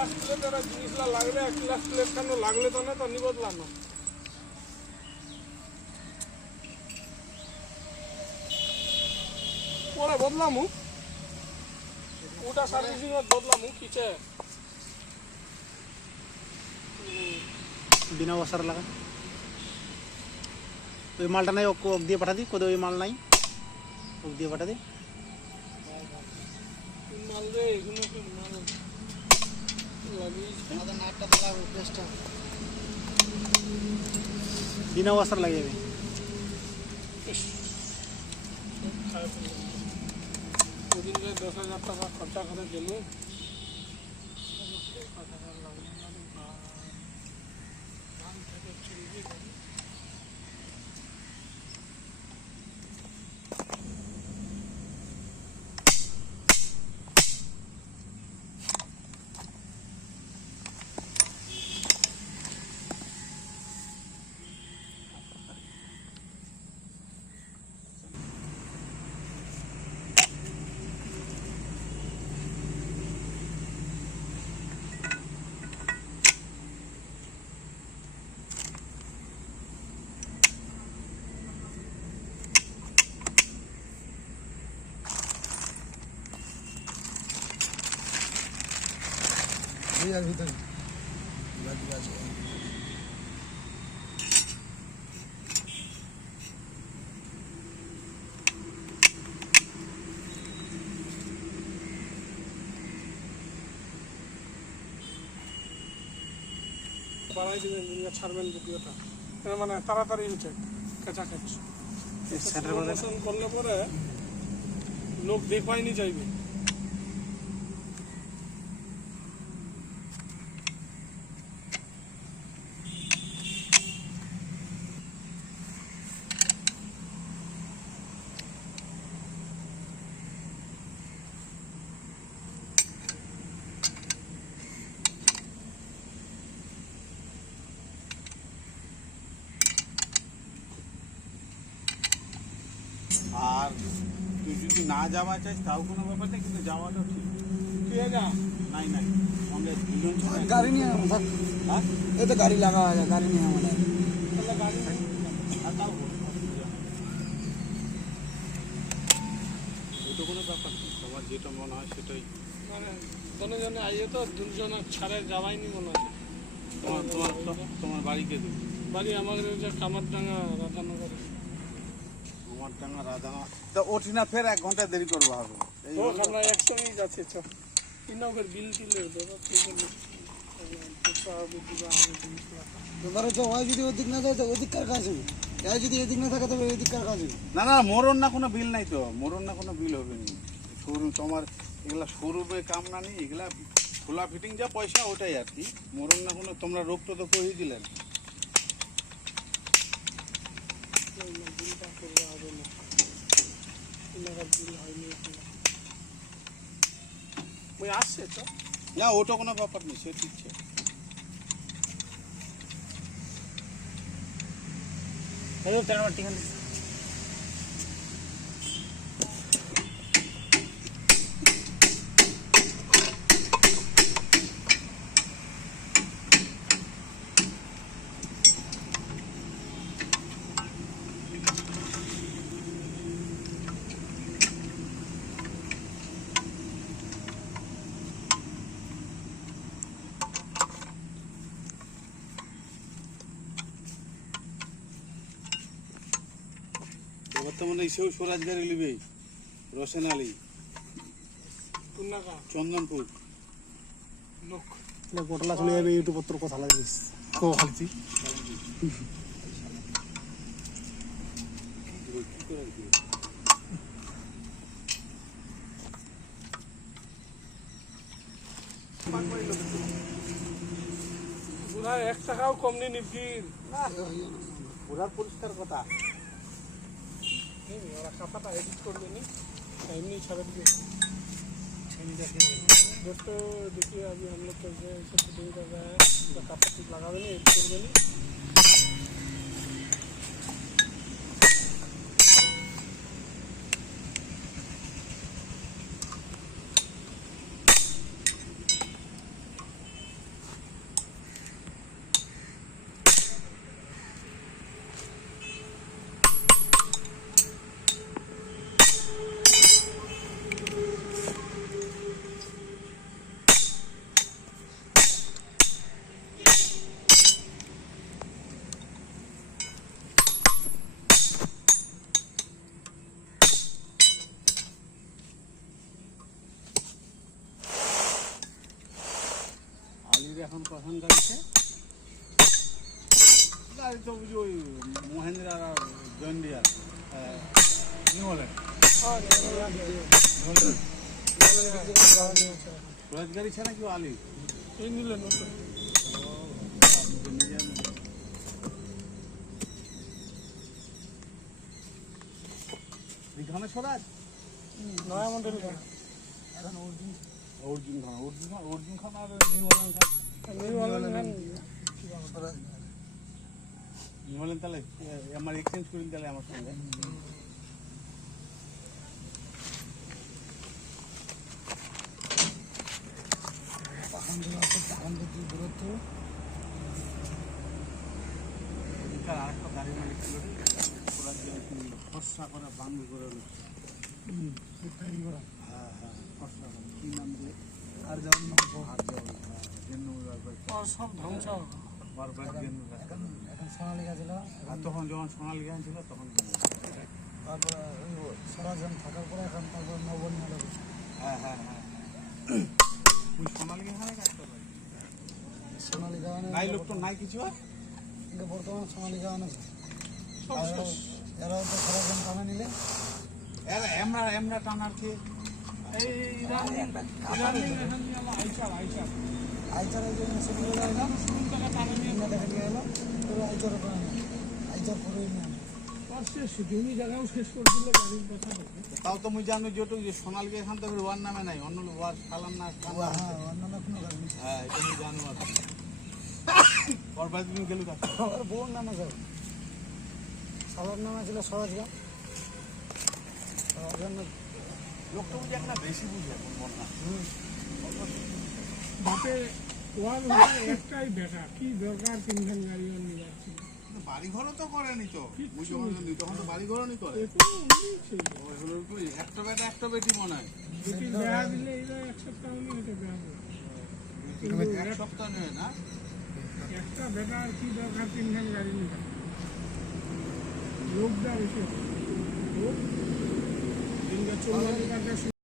class plate এরা জিনিসগুলো লাগলে ক্লাস প্লেট কেন লাগলে তো না তো নিবদলানো পরে বদলামু ওটা সার্ভিসিং বদলামু কিছে बिना वसर लगा तो मालटा नहीं ओक दिए पठा दी कोई माल नहीं ओक दिए पठा दी माल दे এগুলো কি মাল লাগিয়েছে আমাদের নাটটা তোলা পেস্টটা बिना वसर लगे अभी ওদিন যে 10,000 টাকা খরচা করে দিল এর ভিতরে বাজি আছে বাড়াই দিবেন দুনিয়া ছাড়বেন ভিডিওটা মানে তাড়াতাড়ি হচ্ছে কাছাকাছি सेंटर कर देना করলে পরে লোক দেখবাইনি চাইবে আর তুই যদি না যাওয়া চাস তাও কোনো ব্যাপার নেই কিন্তু যাওয়াটা ঠিক তুই যা নাই নাই আমরা দুজন ছিল গাড়ি নিয়ে আমাদের হ্যাঁ এই তো গাড়ি লাগা আছে গাড়ি নিয়ে আমাদের তাহলে গাড়ি আর তাও ওটা কোনো ব্যাপার নেই তোমার যেটা মনে হয় সেটাই মানে দুজনে আইয়ে তো দুজন ছাড়ে যাওয়াইনি মনে হয় তোমার তোমার তোমার বাড়িকে দেবে বাড়ি আমাদের যে কামারডাঙ্গা রাধানগরে আমার টাঙ্গা রাধানা তা ওঠি না ফের 1 ঘন্টা দেরি করবো হবে এই তো আমরা একসঙ্গেই যাচ্ছি চ ইনাগের বিল টিলের দেবো ধরো তো ওই যদি ওদিক না যায় তো ওদিককার কাজ হবে এই যদি এদিক না থাকে তবে ওদিককার কাজ হবে না না মরণ না কোনো বিল নাই তো মরণ না কোনো বিল হবে না শোরুম তোমার এগুলা শোরুমে কাম না নেই এগুলা খোলা ফিটিং যা পয়সা ওটাই আর কি মরণ না কোনো তোমরা রোগটা তো কই দিলেন বিলটা করতে হবে না ইনাগের বিল হয়নি ওই আসছে তো না ওটা কোনো ব্যাপার নেই সে ঠিক আছে हेलो चलो टिकन বর্তমানে এসেও স্বরাজ গাড়ি নিবে রোশন আলী পুনাকা চন্দনপুর লোক गोटला चले जाबे यूट्यूब पत्र কথা লাগিস কো খালছি পুরা 1 টাকাও কম নেই নিবগির পুরা পরিষ্কার কথা नहीं और कापाटा एडिट कर देनी टाइम नहीं छाड़ दिए दोस्तों देखिए अभी हम लोग कैसे ऐसे शूटिंग कर रहे हैं तो कापा ठीक लगा देनी एडिट कर देनी এখন কখন গাড়িছে গাড়ি তো বুঝি ওই মহেন্দ্রা আর জন্ডিয়ার নিউ হল্যান্ড রোজ গাড়ি ছে নাকি আলি এই নিলে নতুন ঘামে স্বরাজ নয়া মডেল অর্জুন খান আর নিউ হল্যান্ড খান নিউ হল্যান্ড তাহলে আমার এক্সচেঞ্জ করিন তাহলে আমার সঙ্গে আরেকটা গাড়ি মালিক ছিল ওরা ফর্সা করে বান্ধি করে হ্যাঁ ফর্সা করে কি নাম দিয়ে আর যাওয়ার নাম আর সব ধ্বংস বারবার এখন সোনালিকা ছিল আর তখন যখন সোনালিকা ছিল তখন তারপরে ওই সরাজন থাকার পরে এখন তারপর নবনী হলো হ্যাঁ ওই সোনালিকা হয় কাজ করে সোনালিকা নাই লোক তো নাই কিছু আর কিন্তু বর্তমানে সোনালিকা আছে সব শেষ এরাও তো সরাজন টানা নিলে এমরা টানার কি এই ইরানি এখান নিয়ে এলো আইচার আইচারের জন্য সেগুলো এলাম শুরু থেকে টাকা নিয়ে দেখা নিয়ে এলো তো আইচার করে আইচার করে নিয়ে শেষ জমি জায়গাও শেষ করে দিলে গাড়ির কথা দেখবে তাও তো মুই জানি যেটুকু যে সোনালিকা এখান থেকে ওয়ার নামে নাই অন্য ওয়ার সালাম না হ্যাঁ অন্যান্য কোনো গাড়ি নেই হ্যাঁ এটা আমি জানো আর ওর বাড়ি তুমি গেলু কাছে আমার বউর নামে যাবে সবার নামে ছিল সরাজগা লোকটা বুঝে একটা বেশি বুঝে মন না বাপে ওয়াল একটাই বেটা কি দরকার তিনখান গাড়ি নিয়ে যাচ্ছি বাড়ি ঘরও তো করেনি তো মুই যখন নি তখন তো বাড়ি ঘরও নি করে এখনো অনেক ছিল ওই হলো কি একটা বেটা একটা বেটি মনে হয় বেটির বেড়া দিলে এরা এক সপ্তাহ হলে এটা বেড়া দেবে এক সপ্তাহ নেয় না একটা বেটা আর কি দরকার তিনখান গাড়ি নিয়ে যাবে লোকটা বেশি লোক দিনটা 14